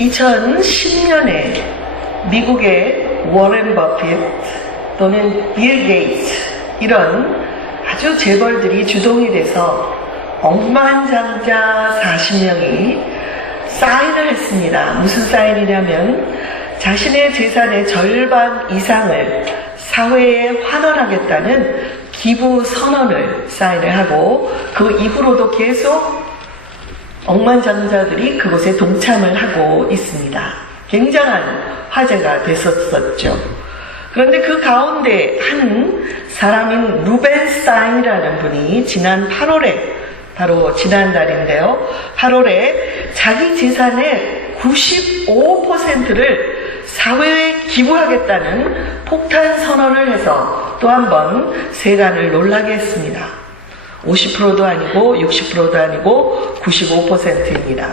2010년에 미국의 워렌 버핏 또는 빌 게이츠 이런 아주 재벌들이 주동이 돼서 억만장자 40명이 사인을 했습니다. 무슨 사인이냐면 자신의 재산의 절반 이상을 사회에 환원하겠다는 기부 선언을 사인을 하고 그 이후로도 계속 억만장자들이 그곳에 동참을 하고 있습니다. 굉장한 화제가 됐었죠. 그런데 그 가운데 한 사람인 루벤스타인이라는 분이 지난 8월에 바로 지난달인데요. 8월에 자기 재산의 95%를 사회에 기부하겠다는 폭탄 선언을 해서 또 한 번 세간을 놀라게 했습니다. 50%도 아니고 60%도 아니고 95%입니다.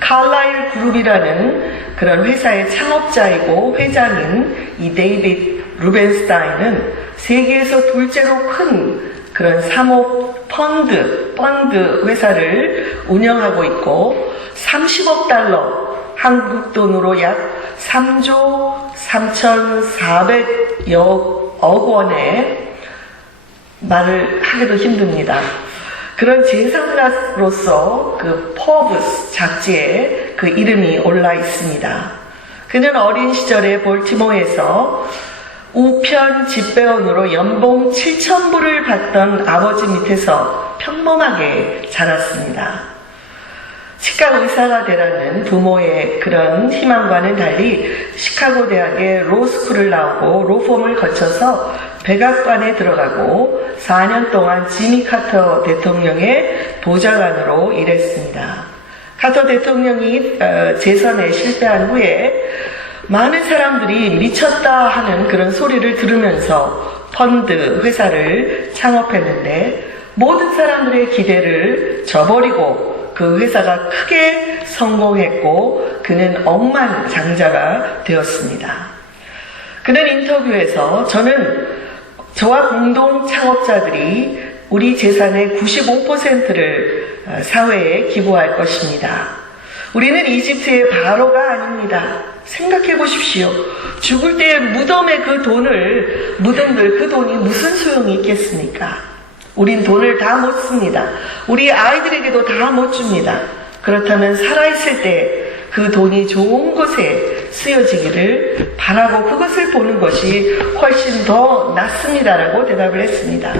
칼라일 그룹이라는 그런 회사의 창업자이고 회장인 이 데이빗 루벤스타인은 세계에서 둘째로 큰 그런 사모 펀드 회사를 운영하고 있고 30억 달러, 한국 돈으로 약 3조 3,400여 억 원의 말을 하기도 힘듭니다. 그런 재산가로서 그 포브스 잡지에 그 이름이 올라 있습니다. 그는 어린 시절에 볼티모어에서 우편 집배원으로 연봉 7,000불을 받던 아버지 밑에서 평범하게 자랐습니다. 치과 의사가 되라는 부모의 그런 희망과는 달리 시카고 대학의 로스쿨을 나오고 로펌을 거쳐서 백악관에 들어가고 4년 동안 지미 카터 대통령의 보좌관으로 일했습니다. 카터 대통령이 재선에 실패한 후에 많은 사람들이 미쳤다 하는 그런 소리를 들으면서 펀드 회사를 창업했는데 모든 사람들의 기대를 저버리고 그 회사가 크게 성공했고 그는 억만장자가 되었습니다. 그는 인터뷰에서 저와 공동 창업자들이 우리 재산의 95%를 사회에 기부할 것입니다. 우리는 이집트의 바로가 아닙니다. 생각해 보십시오. 죽을 때 무덤에 그 돈을 묻은들 그 돈이 무슨 소용이 있겠습니까? 우린 돈을 다 못 씁니다. 우리 아이들에게도 다 못 줍니다. 그렇다면 살아있을 때 그 돈이 좋은 곳에 쓰여지기를 바라고 그것을 보는 것이 훨씬 더 낫습니다라고 대답을 했습니다.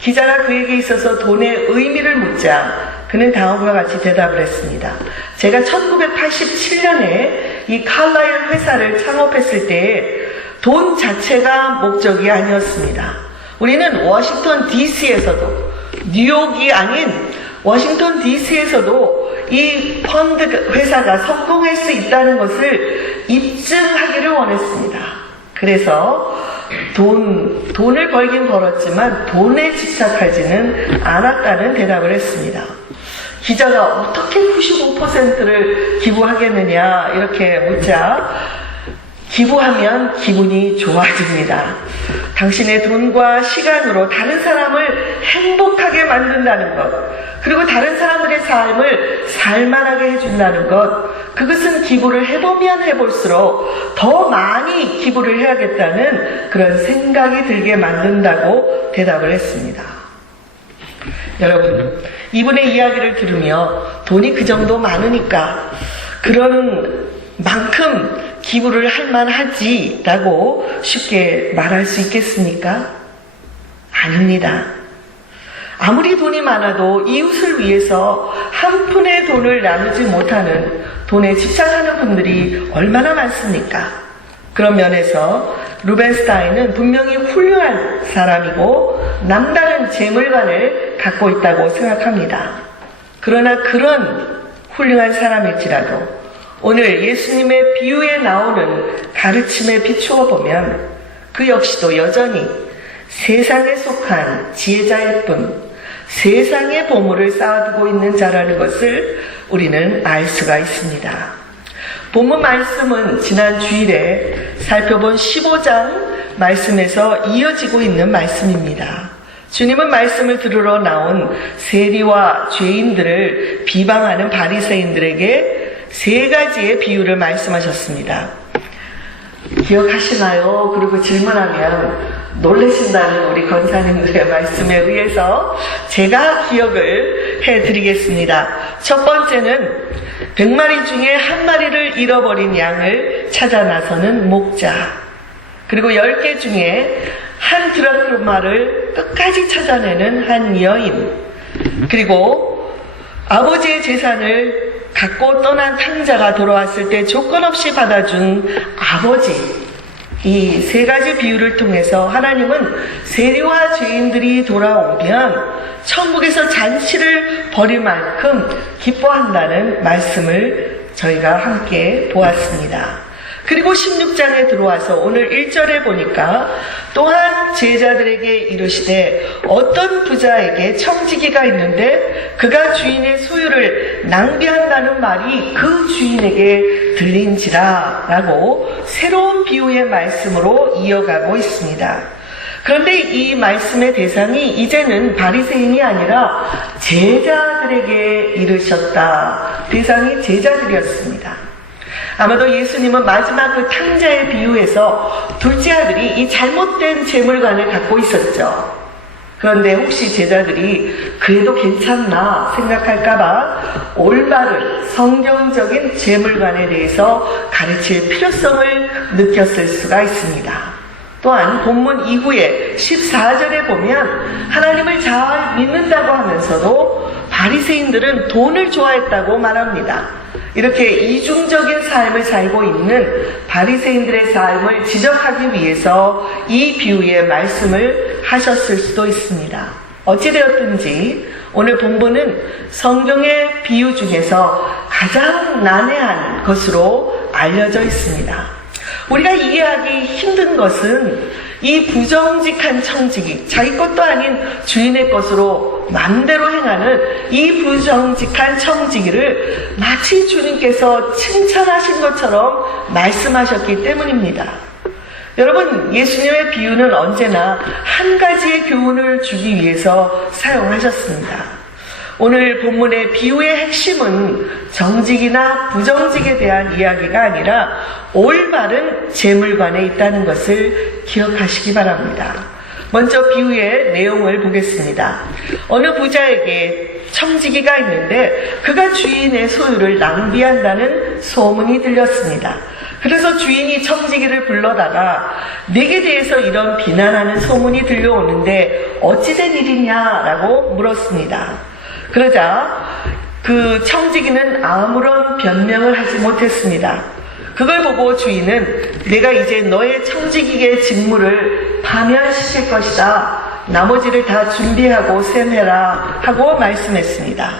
기자가 그에게 있어서 돈의 의미를 묻자 그는 다음과 같이 대답을 했습니다. 제가 1987년에 이 칼라일 회사를 창업했을 때 돈 자체가 목적이 아니었습니다. 우리는 워싱턴 DC에서도 뉴욕이 아닌 워싱턴 DC에서도 이 펀드 회사가 성공할 수 있다는 것을 입증하기를 원했습니다. 그래서 돈을 벌긴 벌었지만 돈에 집착하지는 않았다는 대답을 했습니다. 기자가 어떻게 95%를 기부하겠느냐 이렇게 묻자 기부하면 기분이 좋아집니다. 당신의 돈과 시간으로 다른 사람을 행복하게 만든다는 것, 그리고 다른 사람들의 삶을 살만하게 해준다는 것, 그것은 기부를 해보면 해볼수록 더 많이 기부를 해야겠다는 그런 생각이 들게 만든다고 대답을 했습니다. 여러분, 이분의 이야기를 들으며 돈이 그 정도 많으니까 그런 만큼 기부를 할 만하지라고 쉽게 말할 수 있겠습니까? 아닙니다. 아무리 돈이 많아도 이웃을 위해서 한 푼의 돈을 나누지 못하는 돈에 집착하는 분들이 얼마나 많습니까? 그런 면에서 루벤스타인은 분명히 훌륭한 사람이고 남다른 재물관을 갖고 있다고 생각합니다. 그러나 그런 훌륭한 사람일지라도 오늘 예수님의 비유에 나오는 가르침에 비추어 보면 그 역시도 여전히 세상에 속한 지혜자일 뿐 세상의 보물을 쌓아두고 있는 자라는 것을 우리는 알 수가 있습니다. 본문 말씀은 지난 주일에 살펴본 15장 말씀에서 이어지고 있는 말씀입니다. 주님은 말씀을 들으러 나온 세리와 죄인들을 비방하는 바리새인들에게 3가지의 비유를 말씀하셨습니다. 기억하시나요? 그리고 질문하면 놀라신다는 우리 권사님들의 말씀에 의해서 제가 기억을 해드리겠습니다. 첫 번째는 100마리 중에 1마리를 잃어버린 양을 찾아 나서는 목자, 그리고 10개 중에 한 드라크마를 끝까지 찾아내는 한 여인, 그리고 아버지의 재산을 갖고 떠난 탕자가 돌아왔을 때 조건 없이 받아준 아버지, 이 3가지 비유를 통해서 하나님은 세리와 죄인들이 돌아오면 천국에서 잔치를 벌일 만큼 기뻐한다는 말씀을 저희가 함께 보았습니다. 그리고 16장에 들어와서 오늘 1절에 보니까 또한 제자들에게 이르시되 어떤 부자에게 청지기가 있는데 그가 주인의 소유를 낭비한다는 말이 그 주인에게 들린지라 라고 새로운 비유의 말씀으로 이어가고 있습니다. 그런데 이 말씀의 대상이 이제는 바리새인이 아니라 제자들에게 이르셨다. 대상이 제자들이었습니다. 아마도 예수님은 마지막 그 탕자의 비유에서 둘째 아들이 이 잘못된 재물관을 갖고 있었죠. 그런데 혹시 제자들이 그래도 괜찮나 생각할까봐 올바른 성경적인 재물관에 대해서 가르칠 필요성을 느꼈을 수가 있습니다. 또한 본문 이후에 14절에 보면 하나님을 잘 믿는다고 하면서도 바리새인들은 돈을 좋아했다고 말합니다. 이렇게 이중적인 삶을 살고 있는 바리새인들의 삶을 지적하기 위해서 이 비유의 말씀을 하셨을 수도 있습니다. 어찌되었든지 오늘 본문은 성경의 비유 중에서 가장 난해한 것으로 알려져 있습니다. 우리가 이해하기 힘든 것은 이 부정직한 청지기, 자기 것도 아닌 주인의 것으로 마음대로 행하는 이 부정직한 청지기를 마치 주님께서 칭찬하신 것처럼 말씀하셨기 때문입니다. 여러분, 예수님의 비유는 언제나 한 가지의 교훈을 주기 위해서 사용하셨습니다. 오늘 본문의 비유의 핵심은 정직이나 부정직에 대한 이야기가 아니라 올바른 재물관에 있다는 것을 기억하시기 바랍니다. 먼저 비유의 내용을 보겠습니다. 어느 부자에게 청지기가 있는데 그가 주인의 소유를 낭비한다는 소문이 들렸습니다. 그래서 주인이 청지기를 불러다가 내게 대해서 이런 비난하는 소문이 들려오는데 어찌된 일이냐라고 물었습니다. 그러자 그 청지기는 아무런 변명을 하지 못했습니다. 그걸 보고 주인은 내가 이제 너의 청지기의 직무를 파면시킬 것이다. 나머지를 다 준비하고 셈해라 하고 말씀했습니다.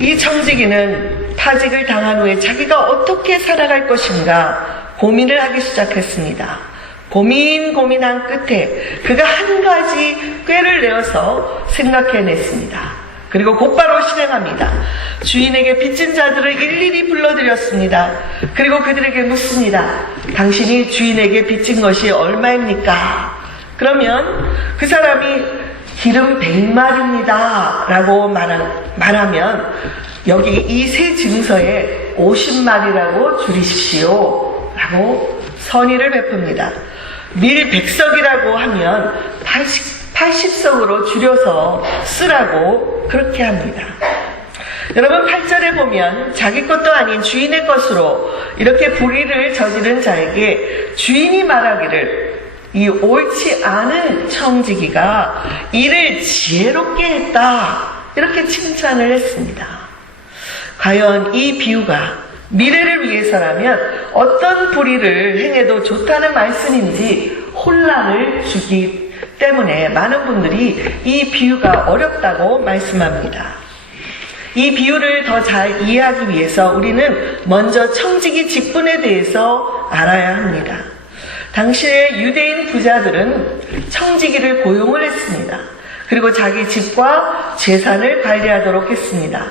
이 청지기는 타직을 당한 후에 자기가 어떻게 살아갈 것인가 고민을 하기 시작했습니다. 고민한 끝에 그가 한 가지 꾀를 내어서 생각해냈습니다. 그리고 곧바로 실행합니다. 주인에게 빚진 자들을 일일이 불러들였습니다. 그리고 그들에게 묻습니다. 당신이 주인에게 빚진 것이 얼마입니까? 그러면 그 사람이 기름 100마리입니다 라고 말하면 여기 이 세 증서에 50마리라고 줄이십시오 라고 선의를 베풉니다. 밀 100석이라고 하면 80석으로 줄여서 쓰라고 그렇게 합니다. 여러분 8절에 보면 자기 것도 아닌 주인의 것으로 이렇게 불의를 저지른 자에게 주인이 말하기를 이 옳지 않은 청지기가 일을 지혜롭게 했다 이렇게 칭찬을 했습니다. 과연 이 비유가 미래를 위해서라면 어떤 불의를 행해도 좋다는 말씀인지 혼란을 주기 때문에 많은 분들이 이 비유가 어렵다고 말씀합니다. 이 비유를 더 잘 이해하기 위해서 우리는 먼저 청지기 직분에 대해서 알아야 합니다. 당시의 유대인 부자들은 청지기를 고용을 했습니다. 그리고 자기 집과 재산을 관리하도록 했습니다.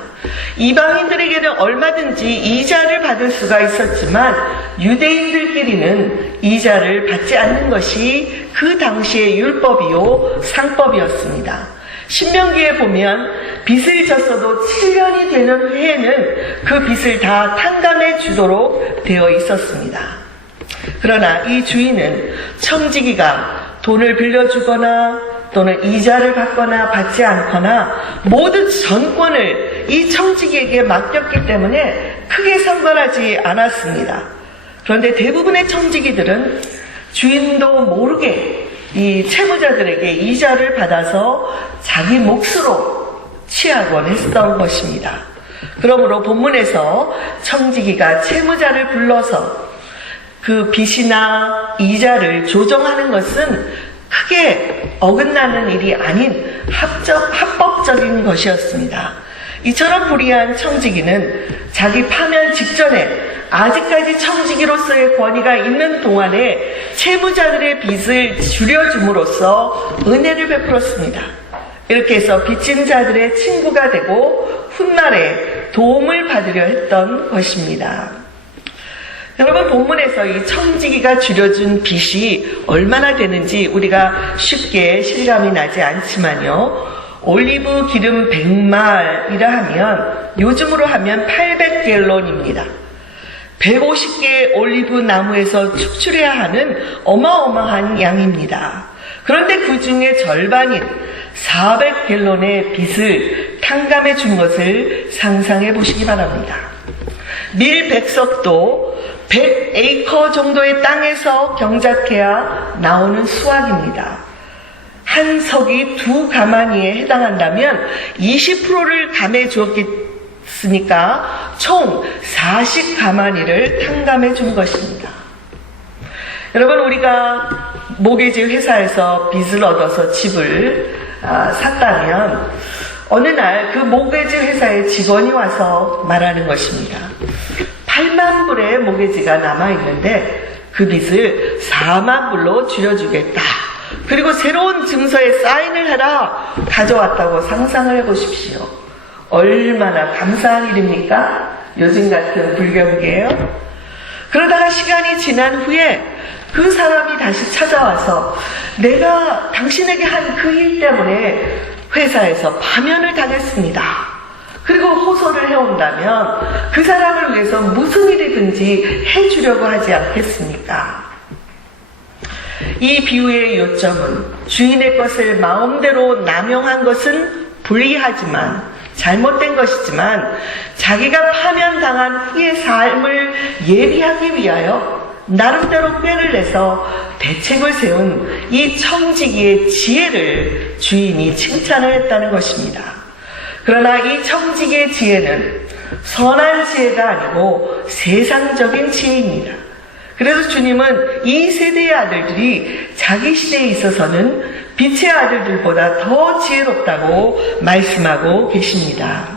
이방인들에게는 얼마든지 이자를 받을 수가 있었지만 유대인들끼리는 이자를 받지 않는 것이 그 당시의 율법이요 상법이었습니다. 신명기에 보면 빚을 졌어도 7년이 되는 후에는 그 빚을 다 탕감해 주도록 되어 있었습니다. 그러나 이 주인은 청지기가 돈을 빌려주거나 또는 이자를 받거나 받지 않거나 모든 전권을 이 청지기에게 맡겼기 때문에 크게 상관하지 않았습니다. 그런데 대부분의 청지기들은 주인도 모르게 이 채무자들에게 이자를 받아서 자기 몫으로 취하곤 했던 것입니다. 그러므로 본문에서 청지기가 채무자를 불러서 그 빚이나 이자를 조정하는 것은 크게 어긋나는 일이 아닌 합법적인 것이었습니다. 이처럼 불의한 청지기는 자기 파면 직전에 아직까지 청지기로서의 권위가 있는 동안에 채무자들의 빚을 줄여줌으로써 은혜를 베풀었습니다. 이렇게 해서 빚진 자들의 친구가 되고 훗날에 도움을 받으려 했던 것입니다. 여러분, 본문에서 이 청지기가 줄여준 빚이 얼마나 되는지 우리가 쉽게 실감이 나지 않지만요. 올리브 기름 100말이라 하면 요즘으로 하면 800갤론입니다. 150개의 올리브 나무에서 축출해야 하는 어마어마한 양입니다. 그런데 그 중에 절반인 400갤론의 빚을 탕감해 준 것을 상상해 보시기 바랍니다. 밀 100석도 100에이커 정도의 땅에서 경작해야 나오는 수확입니다. 한 석이 2가마니에 해당한다면 20%를 감해 주었겠으니까 총 40가마니를 탕감해 준 것입니다. 여러분, 우리가 모기지 회사에서 빚을 얻어서 집을 샀다면 어느 날 그 모기지 회사의 직원이 와서 말하는 것입니다. 8만 불의 모기지가 남아있는데 그 빚을 4만 불로 줄여주겠다. 그리고 새로운 증서에 사인을 해라. 가져왔다고 상상을 해보십시오. 얼마나 감사한 일입니까? 요즘 같은 불경기예요. 그러다가 시간이 지난 후에 그 사람이 다시 찾아와서 내가 당신에게 한 그 일 때문에 회사에서 파면을 당했습니다. 그리고 호소를 해온다면 그 사람을 위해서 무슨 일이든지 해주려고 하지 않겠습니까? 이 비유의 요점은 주인의 것을 마음대로 남용한 것은 불리하지만 잘못된 것이지만 자기가 파면당한 후의 삶을 예비하기 위하여 나름대로 꾀를 내서 대책을 세운 이 청지기의 지혜를 주인이 칭찬을 했다는 것입니다. 그러나 이 청지기의 지혜는 선한 지혜가 아니고 세상적인 지혜입니다. 그래서 주님은 이 세대의 아들들이 자기 시대에 있어서는 빛의 아들들보다 더 지혜롭다고 말씀하고 계십니다.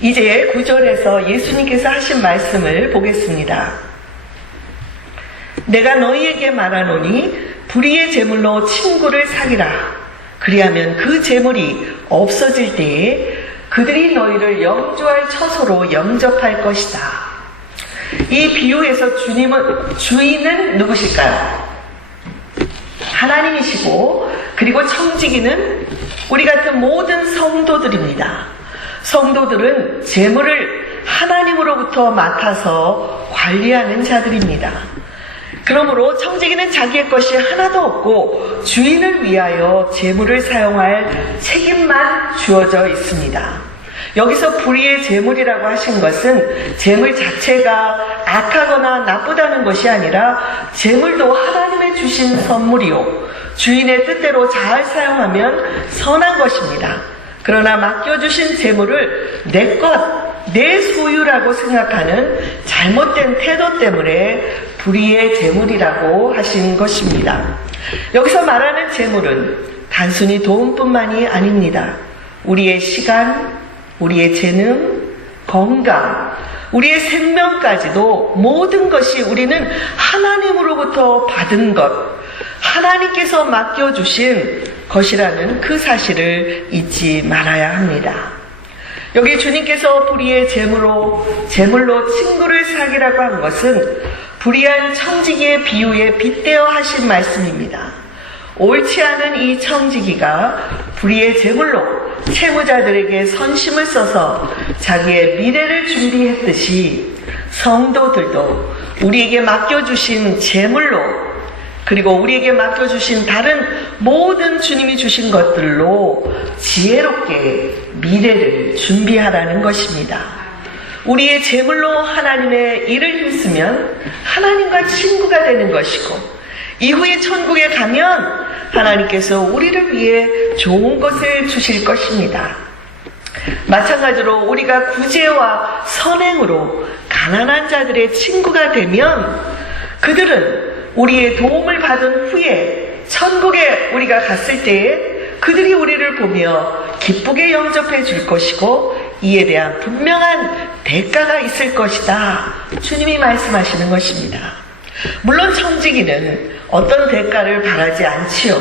이제 9절에서 예수님께서 하신 말씀을 보겠습니다. 내가 너희에게 말하노니 불의의 제물로 친구를 사귀라. 그리하면 그 제물이 없어질 때에 그들이 너희를 영주할 처소로 영접할 것이다. 이 비유에서 주인은 누구실까요? 하나님이시고, 그리고 청지기는 우리 같은 모든 성도들입니다. 성도들은 제물을 하나님으로부터 맡아서 관리하는 자들입니다. 그러므로 청지기는 자기의 것이 하나도 없고 주인을 위하여 제물을 사용할 책임만 주어져 있습니다. 여기서 불의의 제물이라고 하신 것은 제물 자체가 악하거나 나쁘다는 것이 아니라 제물도 하나님의 주신 선물이요 주인의 뜻대로 잘 사용하면 선한 것입니다. 그러나 맡겨주신 제물을 내 것, 내 소유라고 생각하는 잘못된 태도 때문에 불의의 제물이라고 하신 것입니다. 여기서 말하는 제물은 단순히 돈뿐만이 아닙니다. 우리의 시간, 우리의 재능, 건강, 우리의 생명까지도 모든 것이 우리는 하나님으로부터 받은 것, 하나님께서 맡겨주신 것이라는 그 사실을 잊지 말아야 합니다. 여기 주님께서 불의의 제물로 친구를 사귀라고 한 것은 불의한 청지기의 비유에 빗대어 하신 말씀입니다. 옳지 않은 이 청지기가 불의의 제물로 채무자들에게 선심을 써서 자기의 미래를 준비했듯이 성도들도 우리에게 맡겨주신 제물로, 그리고 우리에게 맡겨주신 다른 모든 주님이 주신 것들로 지혜롭게 미래를 준비하라는 것입니다. 우리의 제물로 하나님의 일을 힘쓰면 하나님과 친구가 되는 것이고, 이후에 천국에 가면 하나님께서 우리를 위해 좋은 것을 주실 것입니다. 마찬가지로 우리가 구제와 선행으로 가난한 자들의 친구가 되면 그들은 우리의 도움을 받은 후에 천국에 우리가 갔을 때에 그들이 우리를 보며 기쁘게 영접해 줄 것이고, 이에 대한 분명한 대가가 있을 것이다. 주님이 말씀하시는 것입니다. 물론 청지기는 어떤 대가를 바라지 않지요.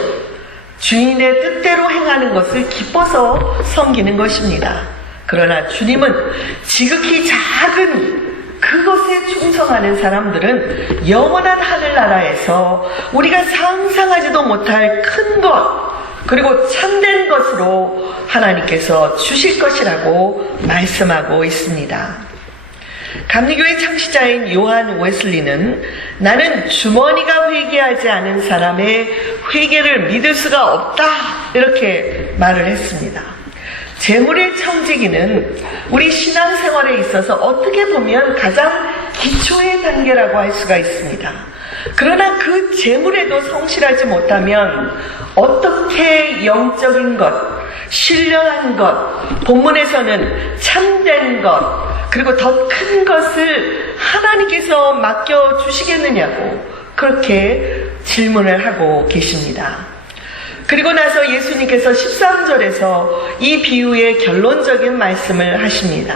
주인의 뜻대로 행하는 것을 기뻐서 섬기는 것입니다. 그러나 주님은 지극히 작은 그것에 충성하는 사람들은 영원한 하늘나라에서 우리가 상상하지도 못할 큰 것, 그리고 참된 것으로 하나님께서 주실 것이라고 말씀하고 있습니다. 감리교의 창시자인 요한 웨슬리는 나는 주머니가 회개하지 않은 사람의 회개를 믿을 수가 없다, 이렇게 말을 했습니다. 재물의 청지기는 우리 신앙생활에 있어서 어떻게 보면 가장 기초의 단계라고 할 수가 있습니다. 그러나 그 재물에도 성실하지 못하면 어떻게 영적인 것, 신령한 것, 본문에서는 참된 것, 그리고 더 큰 것을 하나님께서 맡겨주시겠느냐고 그렇게 질문을 하고 계십니다. 그리고 나서 예수님께서 13절에서 이 비유의 결론적인 말씀을 하십니다.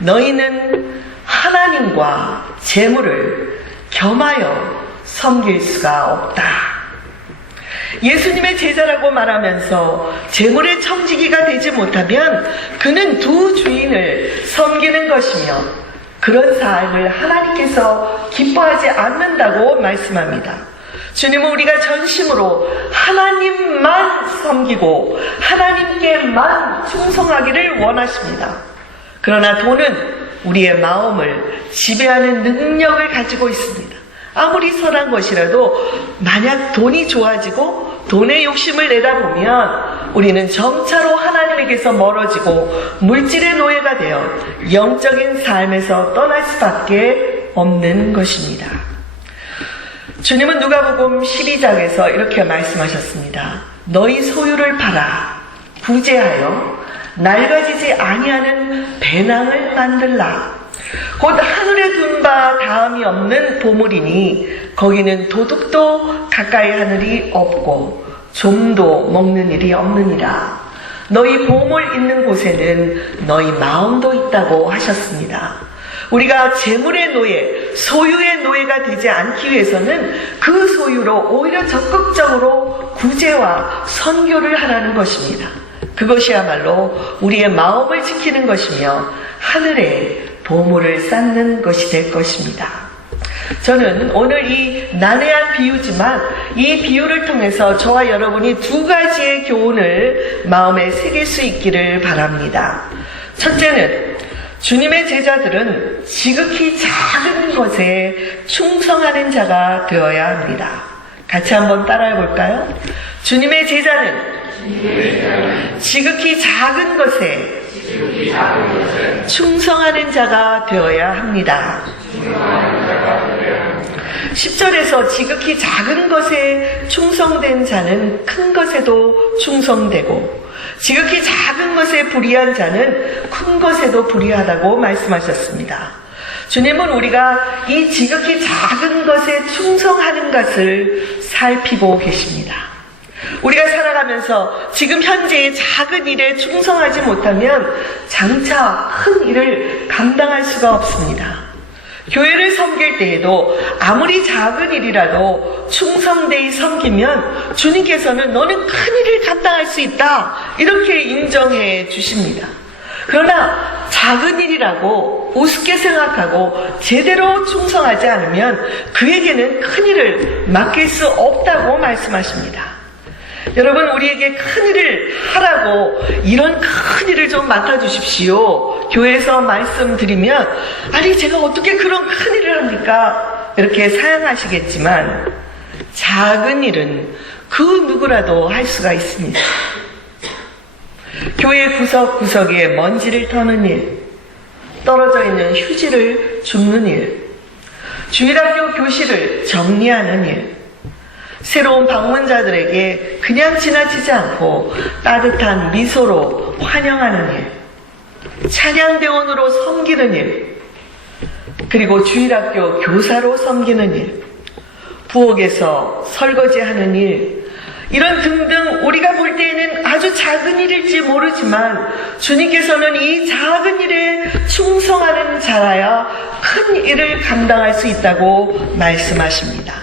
너희는 하나님과 재물을 겸하여 섬길 수가 없다. 예수님의 제자라고 말하면서 재물의 청지기가 되지 못하면 그는 두 주인을 섬기는 것이며 그런 삶을 하나님께서 기뻐하지 않는다고 말씀합니다. 주님은 우리가 전심으로 하나님만 섬기고 하나님께만 충성하기를 원하십니다. 그러나 돈은 우리의 마음을 지배하는 능력을 가지고 있습니다. 아무리 선한 것이라도 만약 돈이 좋아지고 돈의 욕심을 내다 보면 우리는 점차로 하나님에게서 멀어지고 물질의 노예가 되어 영적인 삶에서 떠날 수밖에 없는 것입니다. 주님은 누가복음 12장에서 이렇게 말씀하셨습니다. 너희 소유를 팔아 구제하여 낡아지지 아니하는 배낭을 만들라. 곧 하늘에 둔 바 다음이 없는 보물이니 거기는 도둑도 가까이 하늘이 없고 좀도 먹는 일이 없느니라. 너희 보물 있는 곳에는 너희 마음도 있다고 하셨습니다. 우리가 재물의 노예, 소유의 노예가 되지 않기 위해서는 그 소유로 오히려 적극적으로 구제와 선교를 하라는 것입니다. 그것이야말로 우리의 마음을 지키는 것이며 하늘에 보물을 쌓는 것이 될 것입니다. 저는 오늘 이 난해한 비유지만 이 비유를 통해서 저와 여러분이 두 가지의 교훈을 마음에 새길 수 있기를 바랍니다. 첫째는 주님의 제자들은 지극히 작은 것에 충성하는 자가 되어야 합니다. 같이 한번 따라해 볼까요? 주님의 제자는 지극히 작은 것에 충성하는 자가 되어야 합니다. 10절에서 지극히 작은 것에 충성된 자는 큰 것에도 충성되고 지극히 작은 것에 불의한 자는 큰 것에도 불의하다고 말씀하셨습니다. 주님은 우리가 이 지극히 작은 것에 충성하는 것을 살피고 계십니다. 우리가 살아가면서 지금 현재의 작은 일에 충성하지 못하면 장차 큰 일을 감당할 수가 없습니다. 교회를 섬길 때에도 아무리 작은 일이라도 충성되이 섬기면 주님께서는 너는 큰 일을 감당할 수 있다 이렇게 인정해 주십니다. 그러나 작은 일이라고 우습게 생각하고 제대로 충성하지 않으면 그에게는 큰 일을 맡길 수 없다고 말씀하십니다. 여러분, 우리에게 큰 일을 하라고 이런 큰 일을 좀 맡아주십시오. 교회에서 말씀드리면, 아니, 제가 어떻게 그런 큰 일을 합니까? 이렇게 사양하시겠지만, 작은 일은 그 누구라도 할 수가 있습니다. 교회 구석구석에 먼지를 터는 일, 떨어져 있는 휴지를 줍는 일, 주일학교 교실을 정리하는 일, 새로운 방문자들에게 그냥 지나치지 않고 따뜻한 미소로 환영하는 일, 찬양대원으로 섬기는 일, 그리고 주일학교 교사로 섬기는 일, 부엌에서 설거지하는 일, 이런 등등 우리가 볼 때에는 아주 작은 일일지 모르지만 주님께서는 이 작은 일에 충성하는 자라야 큰 일을 감당할 수 있다고 말씀하십니다.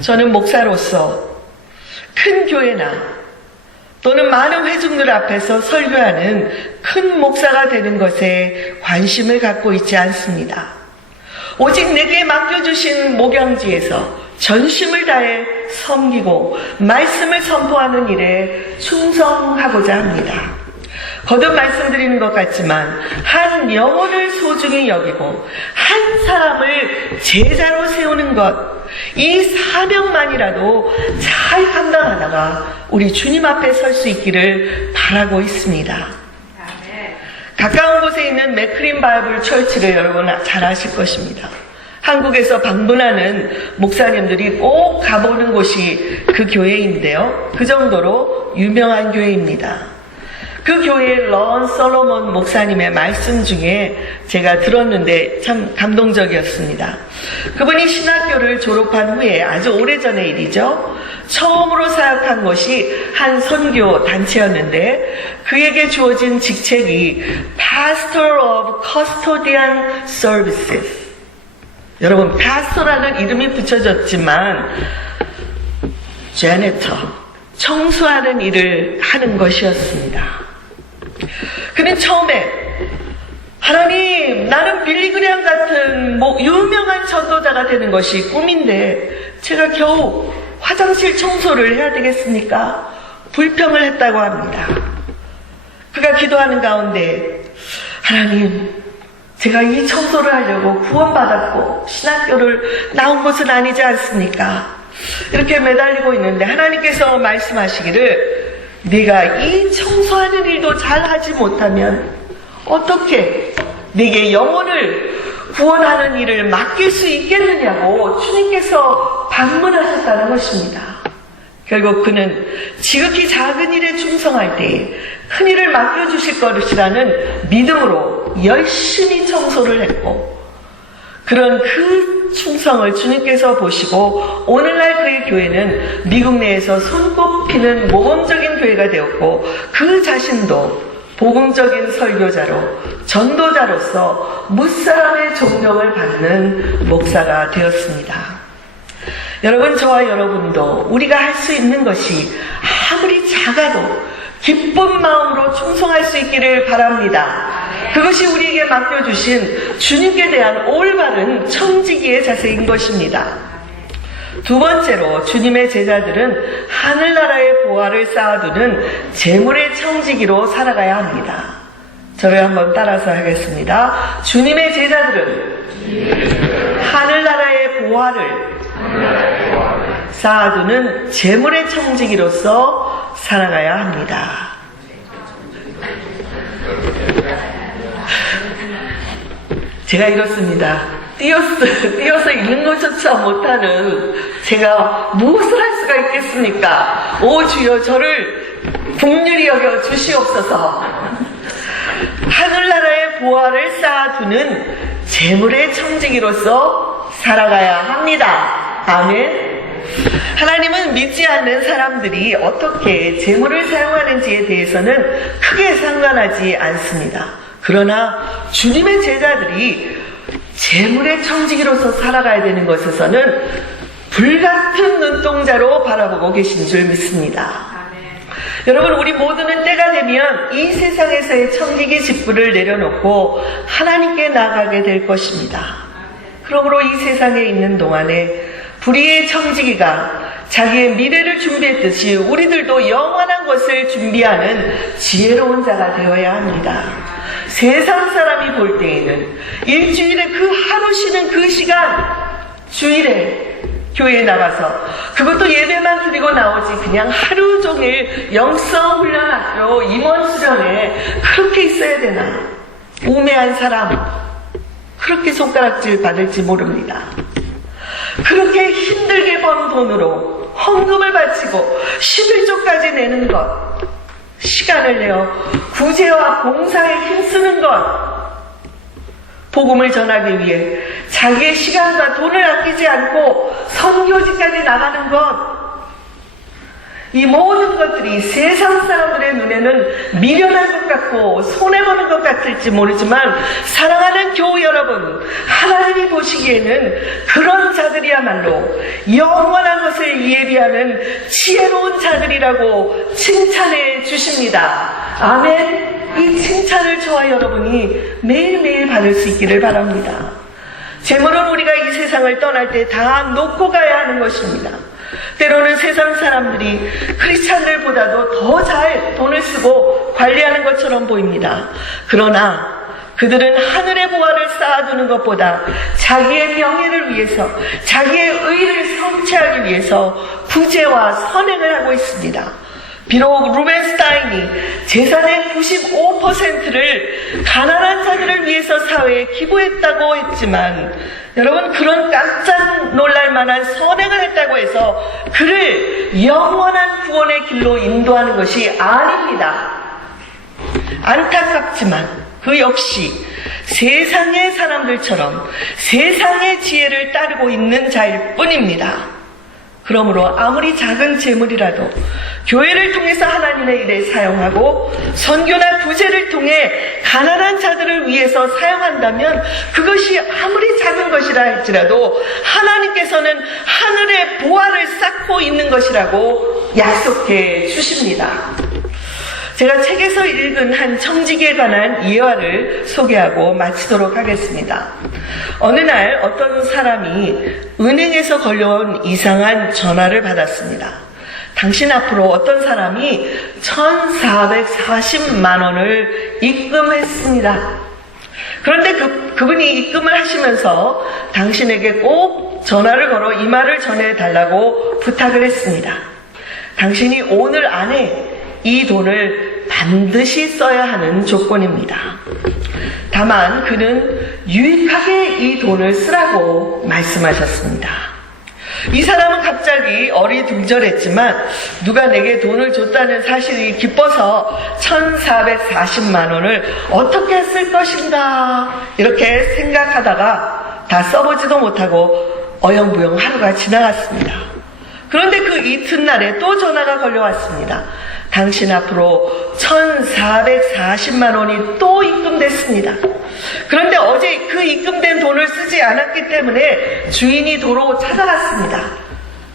저는 목사로서 큰 교회나 또는 많은 회중들 앞에서 설교하는 큰 목사가 되는 것에 관심을 갖고 있지 않습니다. 오직 내게 맡겨주신 목양지에서 전심을 다해 섬기고 말씀을 선포하는 일에 충성하고자 합니다. 거듭 말씀드리는 것 같지만 한 영혼을 소중히 여기고 한 사람을 제자로 세우는 것, 이 사명만이라도 잘 감당하다가 우리 주님 앞에 설 수 있기를 바라고 있습니다. 가까운 곳에 있는 맥크린 바이블 철치를 여러분 잘 아실 것입니다. 한국에서 방문하는 목사님들이 꼭 가보는 곳이 그 교회인데요. 그 정도로 유명한 교회입니다. 그 교회의 런 솔로몬 목사님의 말씀 중에 제가 들었는데 참 감동적이었습니다. 그분이 신학교를 졸업한 후에 아주 오래전의 일이죠. 처음으로 사역한 것이 한 선교 단체였는데 그에게 주어진 직책이 Pastor of Custodian Services. 여러분, 파스토라는 이름이 붙여졌지만 제네터, 청소하는 일을 하는 것이었습니다. 그는 처음에 하나님, 나는 빌리그레암 같은 유명한 전도자가 되는 것이 꿈인데 제가 겨우 화장실 청소를 해야 되겠습니까? 불평을 했다고 합니다. 그가 기도하는 가운데 하나님, 제가 이 청소를 하려고 구원받았고 신학교를 나온 것은 아니지 않습니까? 이렇게 매달리고 있는데 하나님께서 말씀하시기를 네가 이 청소하는 일도 잘 하지 못하면 어떻게 네게 영혼을 구원하는 일을 맡길 수 있겠느냐고 주님께서 반문하셨다는 것입니다. 결국 그는 지극히 작은 일에 충성할 때에 큰 일을 맡겨주실 것이라는 믿음으로 열심히 청소를 했고, 그런 그 충성을 주님께서 보시고 오늘날 그의 교회는 미국 내에서 손꼽히는 모범적인 교회가 되었고, 그 자신도 복음적인 설교자로 전도자로서 무사람의 존경을 받는 목사가 되었습니다. 여러분, 저와 여러분도 우리가 할 수 있는 것이 아무리 작아도 기쁜 마음으로 충성할 수 있기를 바랍니다. 그것이 우리에게 맡겨주신 주님께 대한 올바른 청지기의 자세인 것입니다. 두 번째로 주님의 제자들은 하늘나라의 보화를 쌓아두는 재물의 청지기로 살아가야 합니다. 저를 한번 따라서 하겠습니다. 주님의 제자들은 하늘나라의 보화를 쌓아두는 재물의 청지기로서 살아가야 합니다. 제가 이렇습니다. 띄어서 읽는 것조차 못하는 제가 무엇을 할 수가 있겠습니까? 오 주여, 저를 긍휼히 여겨 주시옵소서. 하늘나라의 보화를 쌓아두는 재물의 청지기로서 살아가야 합니다. 아멘. 하나님은 믿지 않는 사람들이 어떻게 재물을 사용하는지에 대해서는 크게 상관하지 않습니다. 그러나 주님의 제자들이 재물의 청지기로서 살아가야 되는 것에서는 불같은 눈동자로 바라보고 계신 줄 믿습니다. 여러분, 우리 모두는 때가 되면 이 세상에서의 청지기 직분을 내려놓고 하나님께 나아가게 될 것입니다. 그러므로 이 세상에 있는 동안에 불의의 청지기가 자기의 미래를 준비했듯이 우리들도 영원한 것을 준비하는 지혜로운 자가 되어야 합니다. 세상 사람이 볼 때에는 일주일에 그 하루 쉬는 그 시간, 주일에 교회에 나가서 그것도 예배만 드리고 나오지 그냥 하루 종일 영성훈련학교 임원 수련회 그렇게 있어야 되나? 우매한 사람 그렇게 손가락질 받을지 모릅니다. 그렇게 힘들게 번 돈으로 헌금을 바치고 11조까지 내는 것, 시간을 내어 구제와 봉사에 힘쓰는 것, 복음을 전하기 위해 자기의 시간과 돈을 아끼지 않고 선교지까지 나가는 것, 이 모든 것들이 세상 사람들의 눈에는 미련한 것 같고 손해보는 것 같을지 모르지만 사랑하는 교우 여러분, 하나님이 보시기에는 그런 자들이야말로 영원한 것을 예비하는 지혜로운 자들이라고 칭찬해 주십니다. 아멘. 이 칭찬을 저와 여러분이 매일매일 받을 수 있기를 바랍니다. 재물은 우리가 이 세상을 떠날 때 다 놓고 가야 하는 것입니다. 때로는 세상 사람들이 크리스찬들보다도 더 잘 돈을 쓰고 관리하는 것처럼 보입니다. 그러나 그들은 하늘의 보화를 쌓아두는 것보다 자기의 명예를 위해서, 자기의 의를 성취하기 위해서 구제와 선행을 하고 있습니다. 비록 루벤스타인이 재산의 95%를 가난한 자들을 위해서 사회에 기부했다고 했지만 여러분, 그런 깜짝 놀랄 만한 선행을 했다고 해서 그를 영원한 구원의 길로 인도하는 것이 아닙니다. 안타깝지만 그 역시 세상의 사람들처럼 세상의 지혜를 따르고 있는 자일 뿐입니다. 그러므로 아무리 작은 재물이라도 교회를 통해서 하나님의 일에 사용하고 선교나 구제를 통해 가난한 자들을 위해서 사용한다면 그것이 아무리 작은 것이라 할지라도 하나님께서는 하늘의 보화를 쌓고 있는 것이라고 약속해 주십니다. 제가 책에서 읽은 한 청지기에 관한 예화를 소개하고 마치도록 하겠습니다. 어느 날 어떤 사람이 은행에서 걸려온 이상한 전화를 받았습니다. 당신 앞으로 어떤 사람이 1,440만 원을 입금했습니다. 그런데 그분이 입금을 하시면서 당신에게 꼭 전화를 걸어 이 말을 전해달라고 부탁을 했습니다. 당신이 오늘 안에 이 돈을 반드시 써야 하는 조건입니다. 다만 그는 유익하게 이 돈을 쓰라고 말씀하셨습니다. 이 사람은 갑자기 어리둥절했지만 누가 내게 돈을 줬다는 사실이 기뻐서 1,440만 원을 어떻게 쓸 것인가 이렇게 생각하다가 다 써보지도 못하고 어영부영 하루가 지나갔습니다. 그런데 그 이튿날에 또 전화가 걸려왔습니다. 당신 앞으로 1,440만 원이 또 입금됐습니다. 그런데 어제 그 입금된 돈을 쓰지 않았기 때문에 주인이 도로 찾아갔습니다.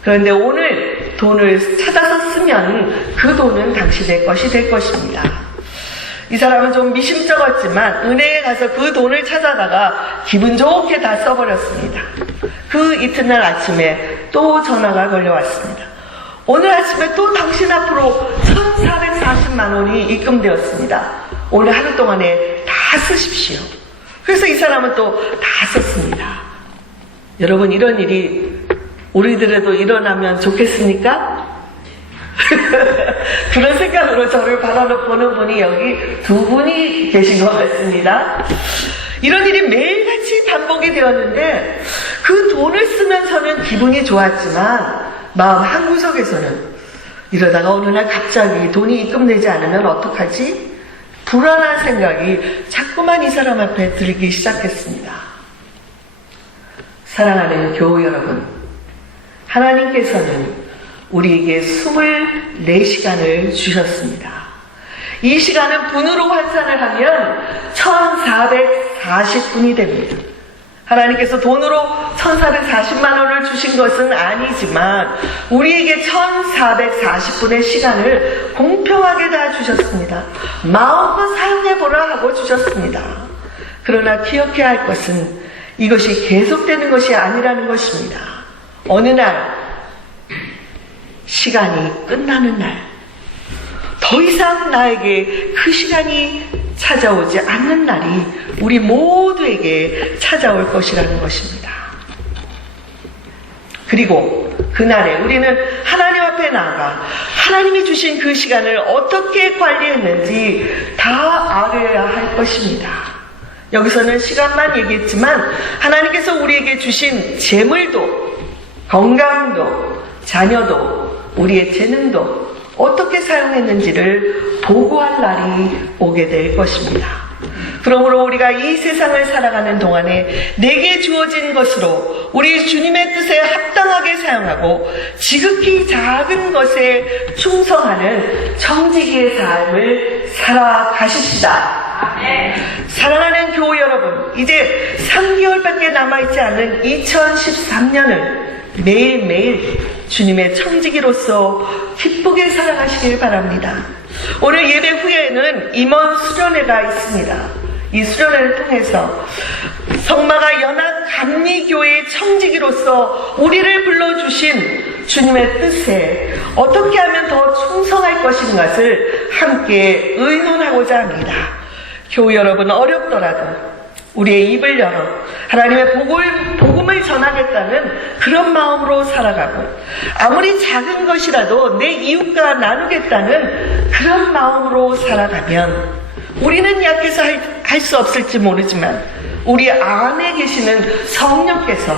그런데 오늘 돈을 찾아서 쓰면 그 돈은 당신의 것이 될 것입니다. 이 사람은 좀 미심쩍었지만 은행에 가서 그 돈을 찾아다가 기분 좋게 다 써버렸습니다. 그 이튿날 아침에 또 전화가 걸려왔습니다. 오늘 아침에 또 당신 앞으로 1,440만 원이 입금되었습니다. 오늘 하루 동안에 다 쓰십시오. 그래서 이 사람은 또 다 썼습니다. 여러분, 이런 일이 우리들에도 일어나면 좋겠습니까? 그런 생각으로 저를 바라보는 분이 여기 두 분이 계신 것 같습니다. 이런 일이 매일같이 반복이 되었는데 그 돈을 쓰면서는 기분이 좋았지만 마음 한구석에서는 이러다가 어느 날 갑자기 돈이 입금되지 않으면 어떡하지? 불안한 생각이 자꾸만 이 사람 앞에 들기 시작했습니다. 사랑하는 교우 여러분, 하나님께서는 우리에게 24시간을 주셨습니다. 이 시간은 분으로 환산을 하면 1,440분이 됩니다. 하나님께서 돈으로 1,440만 원을 주신 것은 아니지만 우리에게 1,440분의 시간을 공평하게 다 주셨습니다. 마음껏 사용해보라 하고 주셨습니다. 그러나 기억해야 할 것은 이것이 계속되는 것이 아니라는 것입니다. 어느 날 시간이 끝나는 날, 더 이상 나에게 그 시간이 찾아오지 않는 날이 우리 모두에게 찾아올 것이라는 것입니다. 그리고 그날에 우리는 하나님 앞에 나아가 하나님이 주신 그 시간을 어떻게 관리했는지 다 알아야 할 것입니다. 여기서는 시간만 얘기했지만 하나님께서 우리에게 주신 재물도, 건강도, 자녀도, 우리의 재능도 어떻게 사용했는지를 보고할 날이 오게 될 것입니다. 그러므로 우리가 이 세상을 살아가는 동안에 내게 주어진 것으로 우리 주님의 뜻에 합당하게 사용하고 지극히 작은 것에 충성하는 청지기의 삶을 살아가십시다. 사랑하는 교우 여러분, 이제 3개월밖에 남아있지 않은 2013년을 매일매일 주님의 청지기로서 기쁘게 살아가시길 바랍니다. 오늘 예배 후에는 임원 수련회가 있습니다. 이 수련회를 통해서 성마가 연합 감리교회의 청지기로서 우리를 불러주신 주님의 뜻에 어떻게 하면 더 충성할 것인가를 함께 의논하고자 합니다. 교우 여러분, 어렵더라도 우리의 입을 열어 하나님의 복음을 전하겠다는 그런 마음으로 살아가고, 아무리 작은 것이라도 내 이웃과 나누겠다는 그런 마음으로 살아가면 우리는 약해서 할 수 없을지 모르지만 우리 안에 계시는 성령께서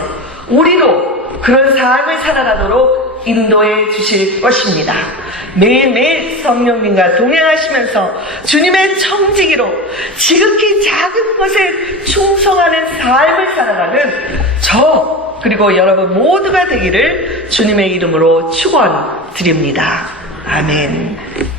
우리로 그런 삶을 살아가도록 인도해 주실 것입니다. 매일매일 성령님과 동행하시면서 주님의 청지기로 지극히 작은 것에 충성하는 삶을 살아가는 저 그리고 여러분 모두가 되기를 주님의 이름으로 축원드립니다. 아멘.